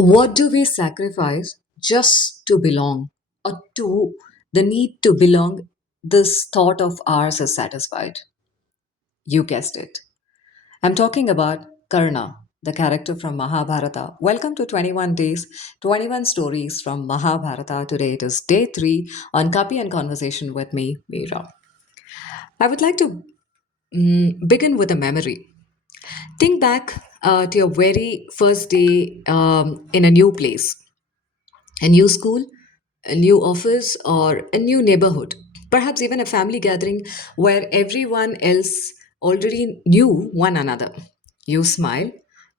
What do we sacrifice just to belong, or to the need to belong? This thought of ours is satisfied. You guessed it. I'm talking about Karna, the character from Mahabharata. Welcome to 21 Days, 21 Stories from Mahabharata. Today it is day 3 on Copy and Conversation with me, Meera. I would like to begin with a memory. Think back to your very first day in a new place, a new school, a new office, or a new neighborhood. Perhaps even a family gathering where everyone else already knew one another. You smile,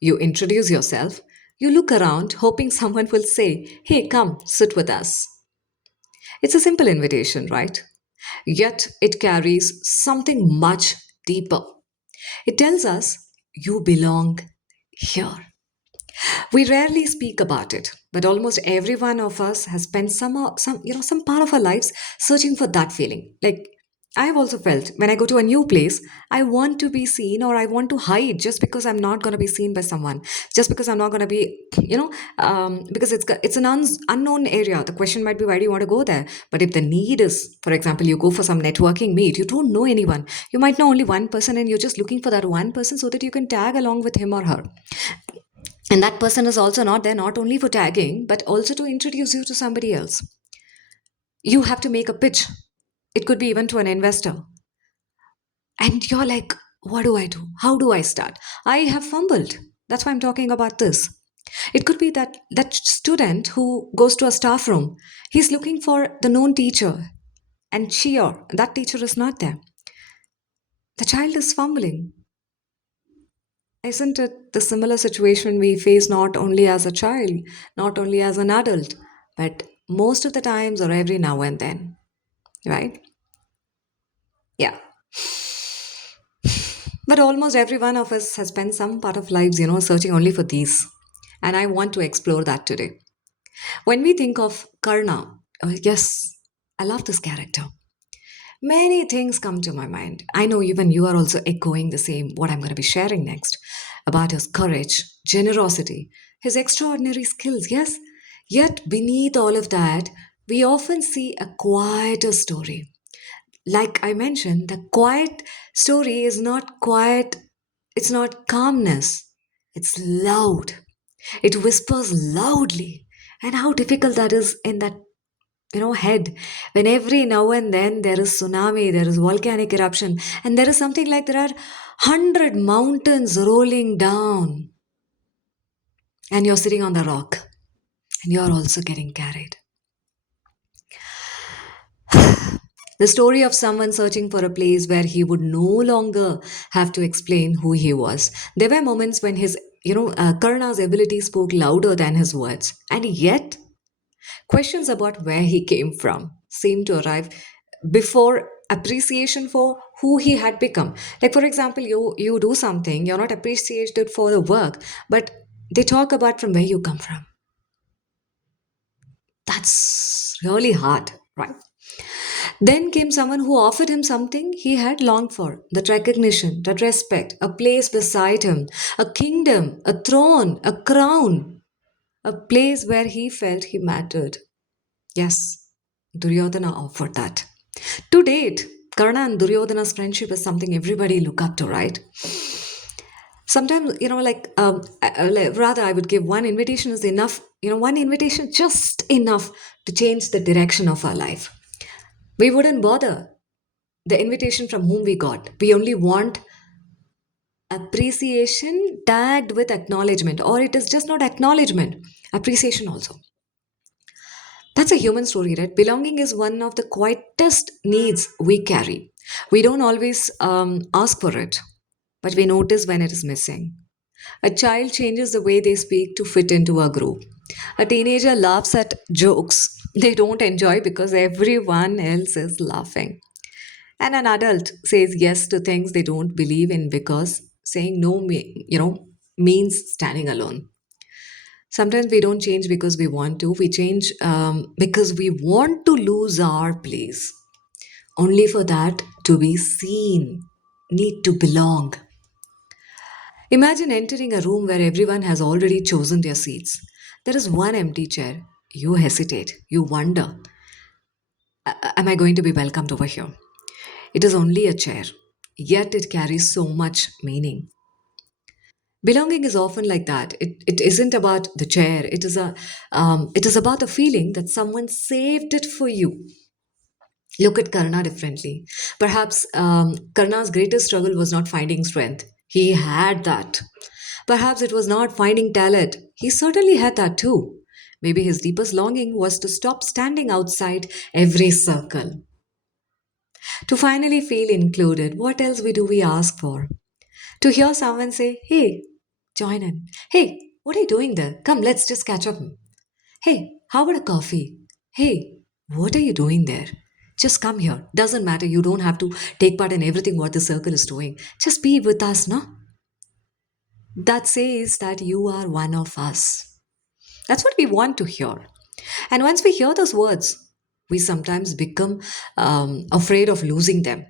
you introduce yourself, you look around, hoping someone will say, "Hey, come, sit with us." It's a simple invitation, right? Yet it carries something much deeper. It tells us, "You belong here." We rarely speak about it, but almost every one of us has spent some part of our lives searching for that feeling. Like I've also felt when I go to a new place, I want to be seen or I want to hide just because I'm not going to be seen by someone, just because I'm not going to be, because it's an unknown area. The question might be, why do you want to go there? But if the need is, for example, you go for some networking meet, you don't know anyone. You might know only one person, and you're just looking for that one person so that you can tag along with him or her. And that person is also not there not only for tagging, but also to introduce you to somebody else. You have to make a pitch. It could be even to an investor. And you're like, what do I do? How do I start? I have fumbled. That's why I'm talking about this. It could be that student who goes to a staff room. He's looking for the known teacher, and she or that teacher is not there. The child is fumbling. Isn't it the similar situation we face not only as a child, not only as an adult, but most of the times or every now and then, right? Yeah. But almost every one of us has spent some part of lives, searching only for these. And I want to explore that today. When we think of Karna, yes, I love this character. Many things come to my mind. I know even you are also echoing the same, what I'm going to be sharing next, about his courage, generosity, his extraordinary skills, yes. Yet beneath all of that, we often see a quieter story. Like I mentioned, the quiet story is not quiet, it's not calmness, it's loud. It whispers loudly. And how difficult that is in that head, when every now and then there is tsunami, there is volcanic eruption, and there is something like there are 100 mountains rolling down, and you're sitting on the rock, and you're also getting carried. The story of someone searching for a place where he would no longer have to explain who he was. There were moments when his Karna's ability spoke louder than his words, and yet questions about where he came from seemed to arrive before appreciation for who he had become. Like for example, you do something, you're not appreciated for the work, but they talk about from where you come from. That's really hard, right? Then came someone who offered him something he had longed for: that recognition, that respect, a place beside him, a kingdom, a throne, a crown, a place where he felt he mattered. Yes, Duryodhana offered that. To date, Karna and Duryodhana's friendship is something everybody look up to, right? Sometimes, rather, I would give one invitation is enough, one invitation just enough to change the direction of our life. We wouldn't bother the invitation from whom we got. We only want appreciation tagged with acknowledgement, or it is just not acknowledgement, appreciation also. That's a human story, right? Belonging is one of the quietest needs we carry. We don't always ask for it, but we notice when it is missing. A child changes the way they speak to fit into a group. A teenager laughs at jokes they don't enjoy because everyone else is laughing. And an adult says yes to things they don't believe in because saying no, means standing alone. Sometimes we don't change because we want to. We change because we want to lose our place, only for that to be seen, need to belong. Imagine entering a room where everyone has already chosen their seats. There is one empty chair. You hesitate. You wonder, am I going to be welcomed over here? It is only a chair, yet it carries so much meaning. Belonging is often like that. It isn't about the chair. It is about the feeling that someone saved it for you. Look at Karna differently. Perhaps Karna's greatest struggle was not finding strength. He had that. Perhaps it was not finding talent. He certainly had that too. Maybe his deepest longing was to stop standing outside every circle, to finally feel included. What else do we ask for? To hear someone say, "Hey, join in. Hey, what are you doing there? Come, let's just catch up. Hey, how about a coffee? Hey, what are you doing there? Just come here. Doesn't matter. You don't have to take part in everything what the circle is doing. Just be with us, no?" That says that you are one of us. That's what we want to hear. And once we hear those words, we sometimes become afraid of losing them.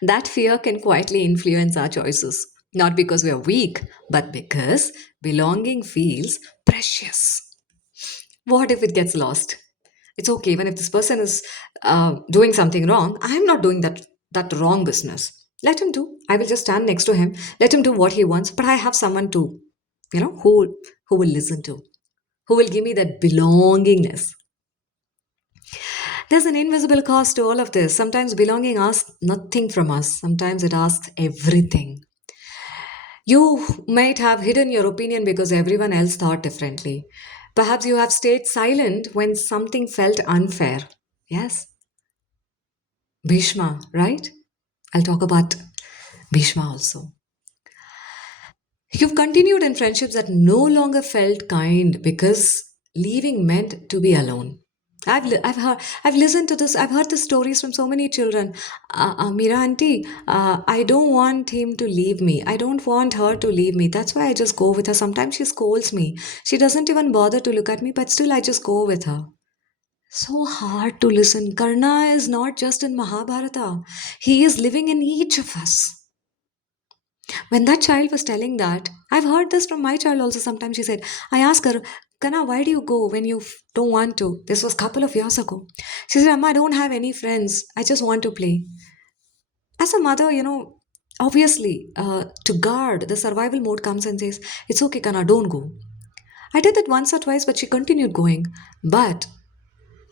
That fear can quietly influence our choices, not because we are weak, but because belonging feels precious. What if it gets lost? It's okay, even if this person is doing something wrong, I'm not doing that wrong business. Let him do. I will just stand next to him. Let him do what he wants. But I have someone to, who will listen to, who will give me that belongingness. There's an invisible cost to all of this. Sometimes belonging asks nothing from us. Sometimes it asks everything. You might have hidden your opinion because everyone else thought differently. Perhaps you have stayed silent when something felt unfair. Yes, Bhishma, right? I'll talk about Bhishma also. You've continued in friendships that no longer felt kind because leaving meant to be alone. I've listened to this. I've heard the stories from so many children. Mira auntie, I don't want him to leave me. I don't want her to leave me. That's why I just go with her. Sometimes she scolds me. She doesn't even bother to look at me, but still I just go with her. So hard to listen. Karna is not just in Mahabharata. He is living in each of us. When that child was telling that, I've heard this from my child also. Sometimes she said, I asked her, Kana, why do you go when you don't want to? This was a couple of years ago. She said, Amma, I don't have any friends. I just want to play. As a mother, obviously, to guard, the survival mode comes and says, it's okay, Kana, don't go. I did that once or twice, but she continued going. But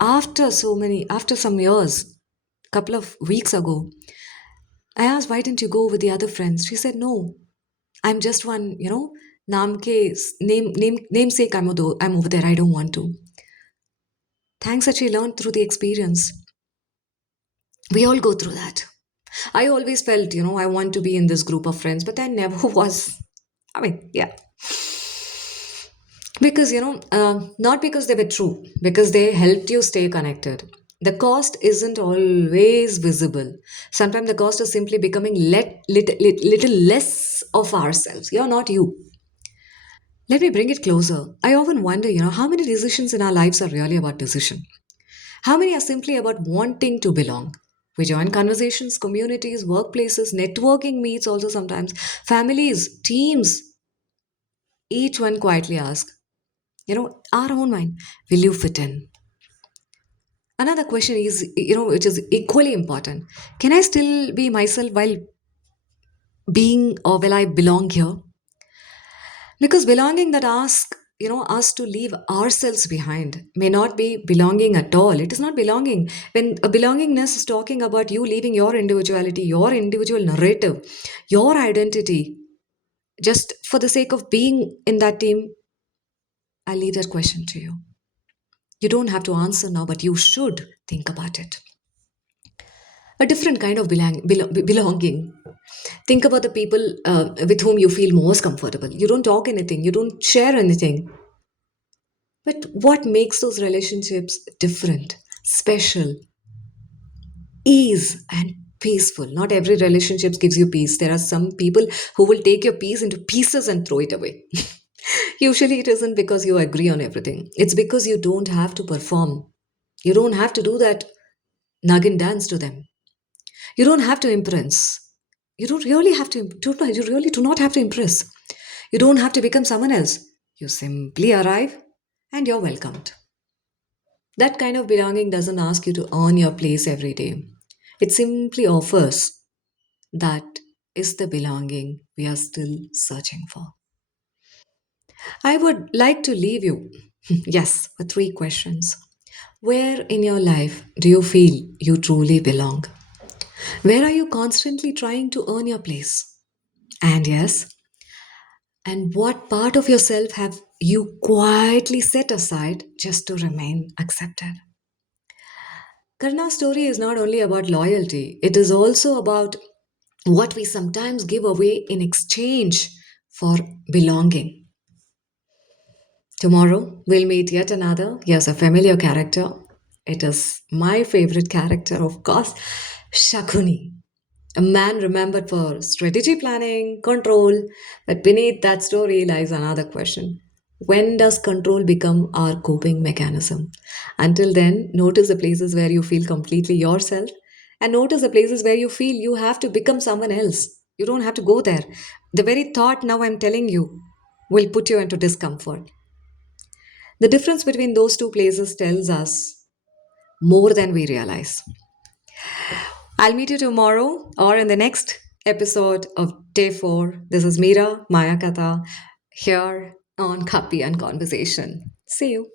after some years, couple of weeks ago, I asked, why didn't you go with the other friends? She said, no, I'm just one, namesake. I'm over there. I don't want to. Thanks that she learned through the experience. We all go through that. I always felt, I want to be in this group of friends, but I never was. I mean, yeah. Because, not because they were true, because they helped you stay connected. The cost isn't always visible. Sometimes the cost is simply becoming little less of ourselves. You're not you. Let me bring it closer. I often wonder, how many decisions in our lives are really about decision? How many are simply about wanting to belong? We join conversations, communities, workplaces, networking meets also sometimes, families, teams. Each one quietly asks, our own mind, will you fit in? Another question is, which is equally important. Can I still be myself while being or will I belong here? Because belonging that asks, us to leave ourselves behind may not be belonging at all. It is not belonging. When a belongingness is talking about you leaving your individuality, your individual narrative, your identity, just for the sake of being in that team, I leave that question to you. You don't have to answer now, but you should think about it. A different kind of belonging. Think about the people with whom you feel most comfortable. You don't talk anything, you don't share anything. But what makes those relationships different, special, ease, and peaceful? Not every relationship gives you peace. There are some people who will take your peace into pieces and throw it away. Usually, it isn't because you agree on everything, it's because you don't have to perform. You don't have to do that Nagin dance to them. You don't have to impress. You don't really have to, you really do not have to impress. You don't have to become someone else. You simply arrive and you're welcomed. That kind of belonging doesn't ask you to earn your place every day. It simply offers. That is the belonging we are still searching for. I would like to leave you, yes, with three questions. Where in your life do you feel you truly belong? Where are you constantly trying to earn your place? And yes, and what part of yourself have you quietly set aside just to remain accepted? Karna's story is not only about loyalty, it is also about what we sometimes give away in exchange for belonging. Tomorrow, we'll meet yet another, yes, a familiar character. It is my favorite character, of course, Shakuni. A man remembered for strategy planning, control, but beneath that story lies another question. When does control become our coping mechanism? Until then, notice the places where you feel completely yourself and notice the places where you feel you have to become someone else. You don't have to go there. The very thought now I'm telling you will put you into discomfort. The difference between those two places tells us more than we realize. I'll meet you tomorrow or in the next episode of Day 4. This is Meera Mayakatha here on Copy and Conversation. See you.